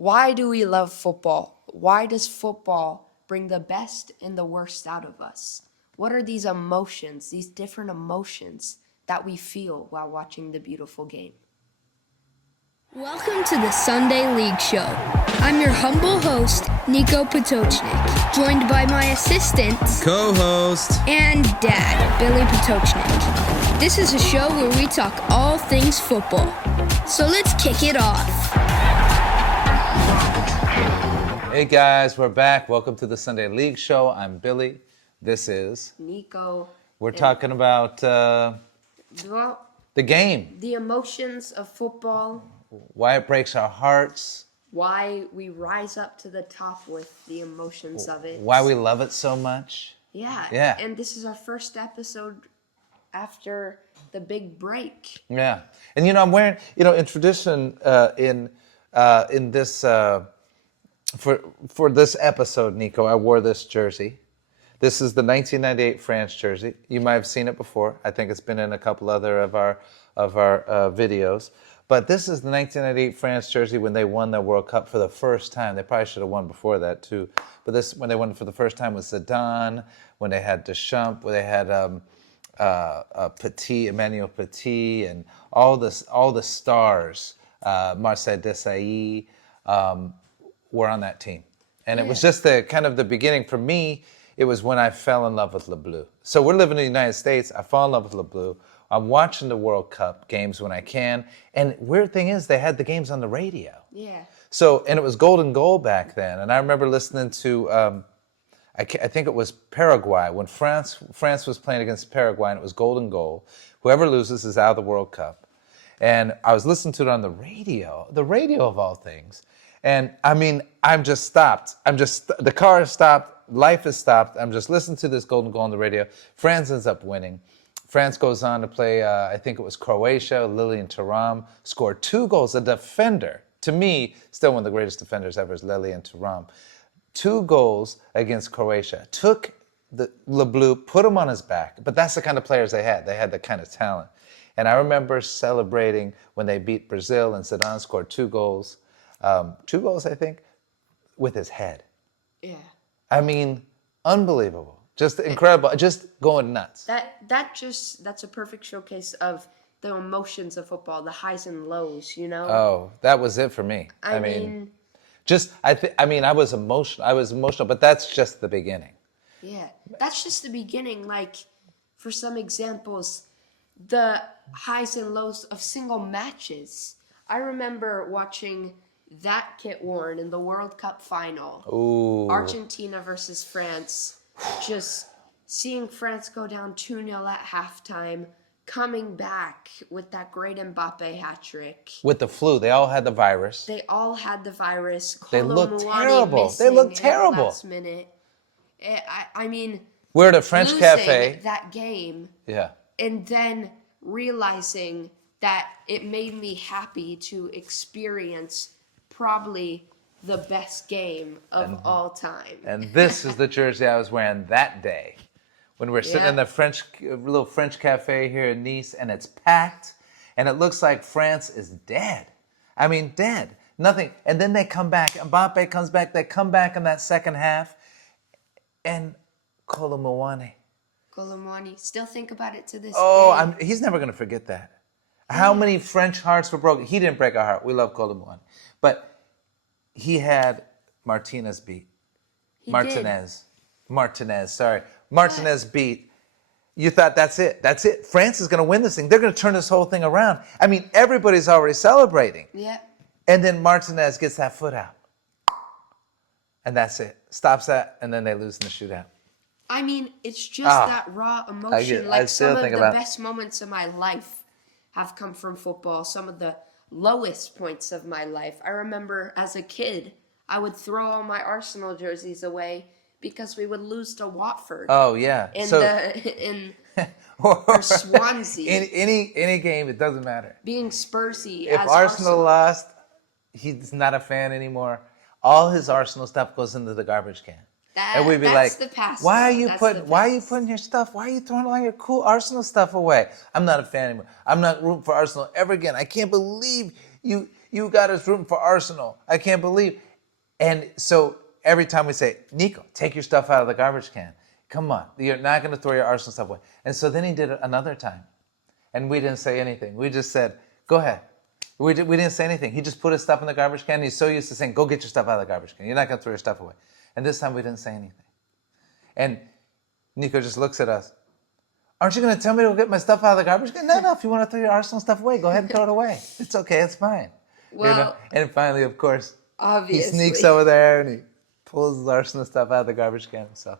Why do we love football? Why does football bring the best and the worst out of us? What are these emotions, these different emotions that we feel while watching the beautiful game? Welcome to the Sunday League Show. I'm your humble host, Nico Potocznik, joined by my assistants, co-host, and dad, Billy Potocznik. This is a show where we talk all things football. So let's kick it off. Hey guys, we're back. Welcome to the Sunday League Show. I'm Billy. This is Nico. We're talking about Well, the game, the emotions of football, why it breaks our hearts, why we rise up to the top with the emotions of it. why we love it so much. Yeah. And this is our first episode after the big break. Yeah, and I'm wearing, in tradition, in this for this episode, Nico, I wore this jersey. This is the 1998 France jersey. You might have seen it before. I think it's been in a couple other of our videos. But this is the 1998 France jersey when they won the World Cup for the first time. They probably should have won before that too. But this, when they won for the first time, was Zidane, when they had Deschamps, when they had Emmanuel Petit, and all the stars, Marcel Desailly, were on that team. And it was just the kind of the beginning for me. It was when I fell in love with Le Bleu. So we're living in the United States. I fall in love with Le Bleu. I'm watching the World Cup games when I can. And weird thing is, they had the games on the radio. Yeah. So, and it was golden goal back then. And I remember listening to, I think it was Paraguay, when France was playing against Paraguay, and it was golden goal. Whoever loses is out of the World Cup. And I was listening to it on the radio of all things. And I mean, I'm just stopped. The car has stopped. Life has stopped. I'm just listening to this golden goal on the radio. France ends up winning. France goes on to play, I think it was Croatia. Lilian Thuram scored 2 goals. A defender, to me, still one of the greatest defenders ever is Lilian Thuram. 2 goals against Croatia. Took Le Bleu, put him on his back. But that's the kind of players they had. They had the kind of talent. And I remember celebrating when they beat Brazil and Zidane scored 2 goals. 2 goals, I think, with his head. Yeah. I mean, unbelievable. Just incredible. Just going nuts. That's a perfect showcase of the emotions of football, the highs and lows, Oh, that was it for me. I mean I was emotional, but that's just the beginning. Yeah. That's just the beginning. Like, for some examples, the highs and lows of single matches. I remember watching that kit worn in the World Cup final. Ooh. Argentina versus France. Just seeing France go down 2-0 at halftime, coming back with that great Mbappe hat trick. With the flu, they all had the virus. They all had the virus. They looked terrible. They looked terrible. Last minute. I mean, we're at a French cafe. That game. Yeah. And then realizing that it made me happy to experience probably the best game of all time. And this is the jersey I was wearing that day when we're sitting in the little French cafe here in Nice, and it's packed, and it looks like France is dead. I mean, dead. Nothing. And then they come back. Mbappe comes back. They come back in that second half. And Kolo Muani. Still think about it to this day. Oh, he's never going to forget that. How many French hearts were broken? He didn't break our heart. We love Kolo Muani. But he had Martinez beat. Martinez beat. You thought, that's it. France is going to win this thing. They're going to turn this whole thing around. I mean, everybody's already celebrating. Yeah. And then Martinez gets that foot out. And that's it. Stops that, and then they lose in the shootout. I mean, it's just that raw emotion. Some of the best moments of my life have come from football. Some of the lowest points of my life. I remember as a kid, I would throw all my Arsenal jerseys away because we would lose to Watford. Oh yeah, or Swansea. Any game, it doesn't matter. Being Spursy. If Arsenal lost, he's not a fan anymore. All his Arsenal stuff goes into the garbage can. And we'd be like, why are you putting your stuff? Why are you throwing all your cool Arsenal stuff away? I'm not a fan anymore. I'm not rooting for Arsenal ever again. I can't believe you You got us rooting for Arsenal. I can't believe. And so every time we say, Nico, take your stuff out of the garbage can. Come on, you're not going to throw your Arsenal stuff away. And so then he did it another time. And we didn't say anything. We just said, go ahead. We didn't say anything. He just put his stuff in the garbage can. And he's so used to saying, go get your stuff out of the garbage can. You're not going to throw your stuff away. And this time we didn't say anything. And Nico just looks at us. Aren't you going to tell me to go get my stuff out of the garbage can? No, if you want to throw your Arsenal stuff away, go ahead and throw it away. It's okay, it's fine. Well, you know? And finally, of course, obviously, he sneaks over there and he pulls his Arsenal stuff out of the garbage can himself.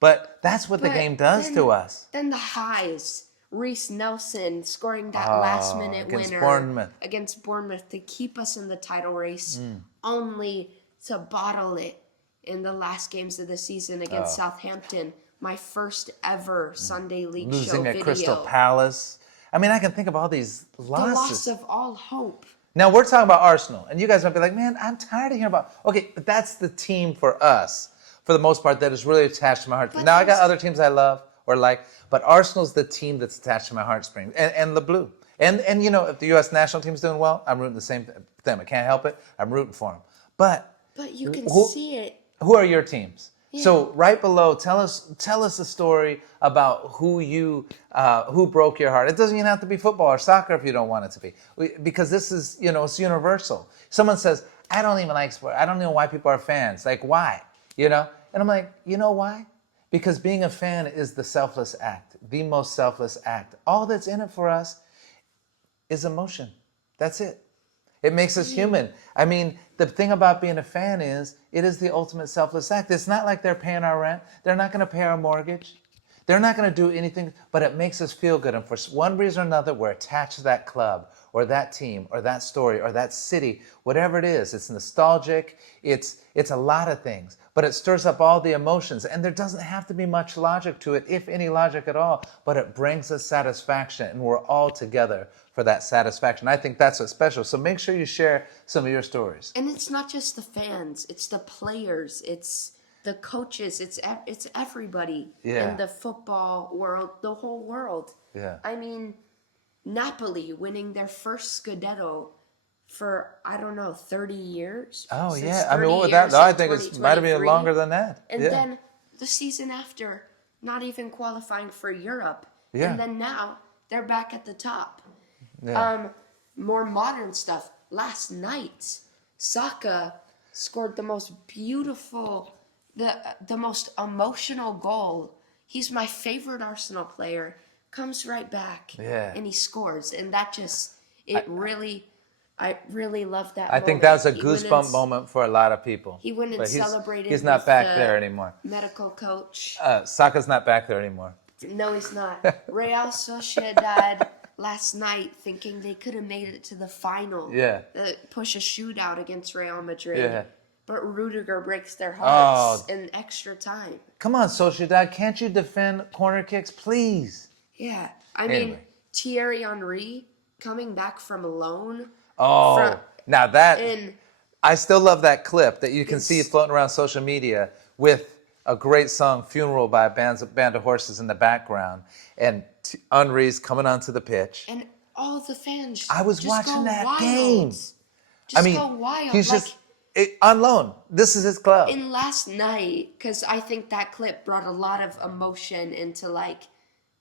But that's what the game does to us. Then the highs. Reece Nelson scoring that last-minute winner against Bournemouth to keep us in the title race, only to bottle it in the last games of the season against Southampton. My first ever Sunday League show video. Losing at Crystal Palace. I mean, I can think of all these losses. The loss of all hope. Now, we're talking about Arsenal, and you guys might be like, man, I'm tired of hearing about... Okay, but that's the team for us, for the most part, that is really attached to my heart. Now, I got other teams I love or like, but Arsenal's the team that's attached to my heartstrings, and the blue. And you know, if the U.S. national team's doing well, I'm rooting the same for them. I can't help it. I'm rooting for them. But you can see it. Who are your teams? Yeah. So right below, tell us a story about who broke your heart. It doesn't even have to be football or soccer if you don't want it to be, because this is, you know, it's universal. Someone says, I don't even like sport. I don't know why people are fans. Like, why? You know? And I'm like, you know why? Because being a fan is the selfless act, the most selfless act. All that's in it for us is emotion. That's it. It makes us human. I mean, the thing about being a fan is, it is the ultimate selfless act. It's not like they're paying our rent. They're not going to pay our mortgage. They're not going to do anything, but it makes us feel good. And for one reason or another, we're attached to that club or that team or that story or that city, whatever it is. It's nostalgic. It's a lot of things, but it stirs up all the emotions. And there doesn't have to be much logic to it, if any logic at all, but it brings us satisfaction, and we're all together for that satisfaction. I think that's what's special. So make sure you share some of your stories. And it's not just the fans, it's the players, it's the coaches, it's everybody in the football world, the whole world. Yeah. I mean, Napoli winning their first Scudetto for, I don't know, 30 years. Oh, yeah. I mean, what was that? No, I think it might have been longer than that. And then the season after, not even qualifying for Europe. Yeah. And then now they're back at the top. Yeah. More modern stuff. Last night, Saka scored the most beautiful, the most emotional goal. He's my favorite Arsenal player. Comes right back, and he scores, and that just I really love that. I think that was a goosebump moment for a lot of people. He went and celebrated. He's not back there anymore. Medical coach. Saka's not back there anymore. No, he's not. Real Sociedad last night, thinking they could have made it to the final. Yeah. Push a shootout against Real Madrid. Yeah. But Rudiger breaks their hearts in extra time. Come on, Sociedad, can't you defend corner kicks, please? Yeah. I mean, Thierry Henry coming back from loan. Oh, now that... I still love that clip that you can see floating around social media with a great song, Funeral, by a band of horses in the background. And Henry's coming onto the pitch. And all the fans I was watching that wild. game. Just go wild. He's just on loan. This is his club. And last night, because I think that clip brought a lot of emotion into, like,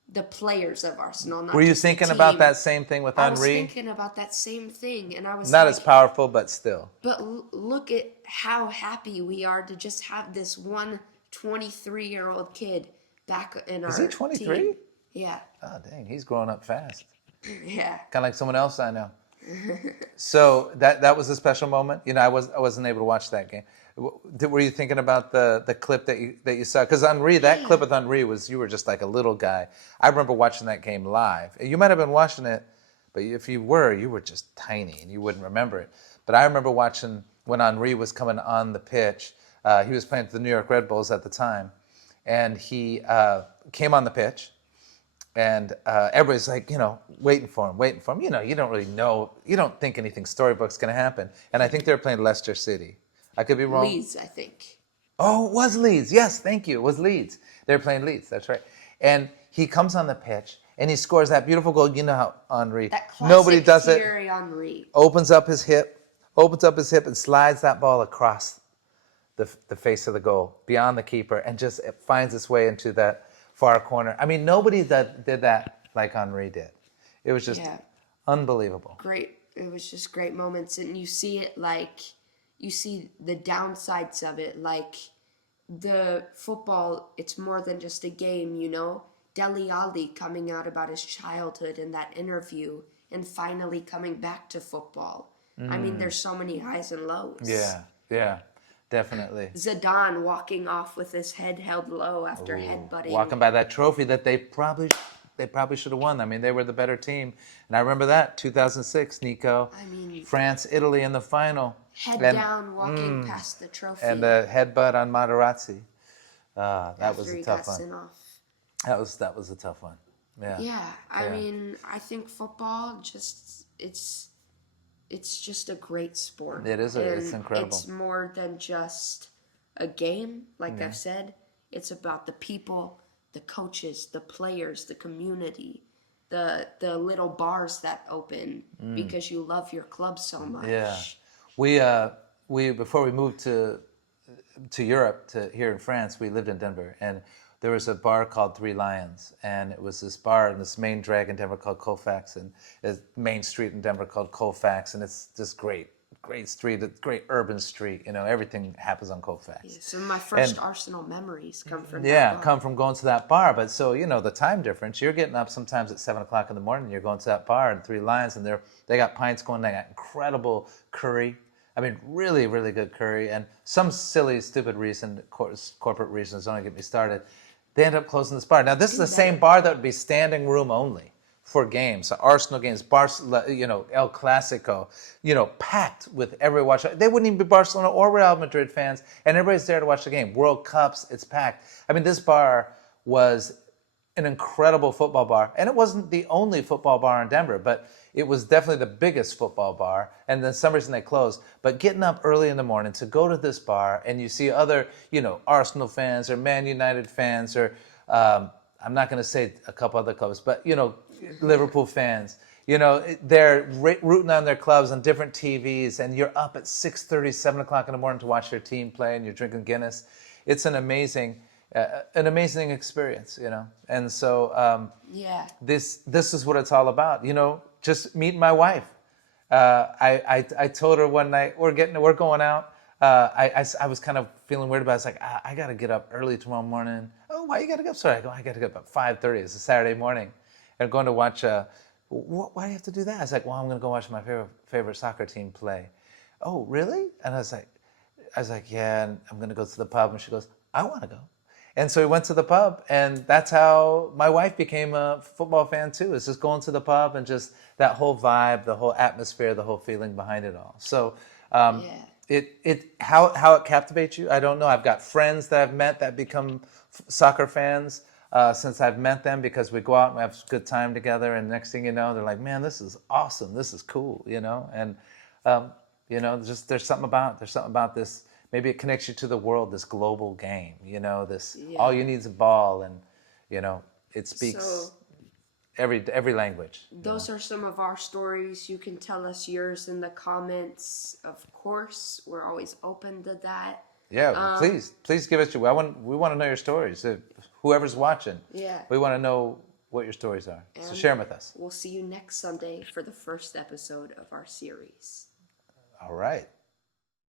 the players of Arsenal. Not Were you just the thinking team. about that same thing with Henry? I was thinking about that same thing, and I was not as powerful, but still. But look at how happy we are to just have this one 23-year-old kid back in our team. Is he 23? Yeah. Oh, dang, he's growing up fast. Yeah. Kind of like someone else I know. So that was a special moment. You know, I wasn't able to watch that game. Were you thinking about the clip that you saw? Because Henry, that clip with Henry was, you were just like a little guy. I remember watching that game live. You might have been watching it, but if you were just tiny and you wouldn't remember it. But I remember watching when Henry was coming on the pitch. He was playing for the New York Red Bulls at the time, and he came on the pitch. And everybody's like, you know, waiting for him. You know, you don't really know. You don't think anything storybook's going to happen. And I think they were playing Leicester City. I could be wrong. Leeds, I think. Oh, it was Leeds. Yes, thank you. It was Leeds. They were playing Leeds. That's right. And he comes on the pitch, and he scores that beautiful goal. You know how Henry. That classic nobody does Thierry Henry. Opens up his hip, opens up his hip and slides that ball across the face of the goal, beyond the keeper, and just it finds its way into that far corner. I mean, nobody that did that like Henry did. It was just unbelievable. Great. It was just great moments. And you see it like, you see the downsides of it. Like, the football, it's more than just a game, you know? Dele Alli coming out about his childhood in that interview and finally coming back to football. I mean, there's so many highs and lows. Yeah, definitely. Zidane walking off with his head held low after headbutting. Walking by that trophy that they probably should have won. I mean, they were the better team. And I remember that, 2006, Nico. I mean, France, Italy in the final. Head down, walking past the trophy. And the headbutt on Materazzi. That was a tough one. Sent off. That was a tough one. Yeah. I mean, I think football it's just a great sport. It is. It's incredible. It's more than just a game, like I've said. It's about the people, the coaches, the players, the community, the little bars that open because you love your club so much. Yeah. We before we moved to Europe, to here in France, we lived in Denver, and there was a bar called Three Lions, and it was this bar in this main drag in Denver called Colfax, and a main street in Denver called Colfax, and it's this great street, a great urban street. You know, everything happens on Colfax. Yeah, so my first Arsenal memories come from that bar. Come from going to that bar. But so, you know, the time difference, you're getting up sometimes at 7 o'clock in the morning, you're going to that bar and Three Lions, and they got pints going, they got incredible curry. I mean, really, really good curry. And some silly, stupid reason, corporate reasons, don't get me started, they end up closing this bar. Now, this is the same bar that would be standing room only for games, so Arsenal games, you know, El Clasico, you know, packed with every watcher. They wouldn't even be Barcelona or Real Madrid fans, and everybody's there to watch the game. World Cups, it's packed. I mean, this bar was an incredible football bar, and it wasn't the only football bar in Denver, but it was definitely the biggest football bar, and then some reason they closed. But getting up early in the morning to go to this bar, and you see other, you know, Arsenal fans or Man United fans, or I'm not going to say a couple other clubs, but, you know, Liverpool fans, you know, they're rooting on their clubs on different TVs, and you're up at 6:30, 7 o'clock in the morning to watch your team play, and you're drinking Guinness. It's an amazing experience, you know. And so this is what it's all about, you know. Just meeting my wife. I told her one night we're going out. I was kind of feeling weird about it. I was like, I got to get up early tomorrow morning. Oh, why you got to get up? Sorry, I got to get up at 5:30. It's a Saturday morning. And I'm going to watch, why do you have to do that? I was like, well, I'm going to go watch my favorite soccer team play. Oh, really? And I was like, yeah, and I'm going to go to the pub. And she goes, I want to go. And so we went to the pub, and that's how my wife became a football fan too. It's just going to the pub and just that whole vibe, the whole atmosphere, the whole feeling behind it all. So how it captivates you, I don't know. I've got friends that I've met that become soccer fans since I've met them, because we go out and we have a good time together, and next thing you know, they're like, man, this is awesome, this is cool, you know. And you know, just there's something about this. Maybe it connects you to the world, this global game, you know, this all you need is a ball, and you know, it speaks every language. Those are some of our stories. You can tell us yours in the comments. Of course, we're always open to that. Yeah, please give us we want to know your stories. Whoever's watching, we want to know what your stories are. So share them with us. We'll see you next Sunday for the first episode of our series. All right.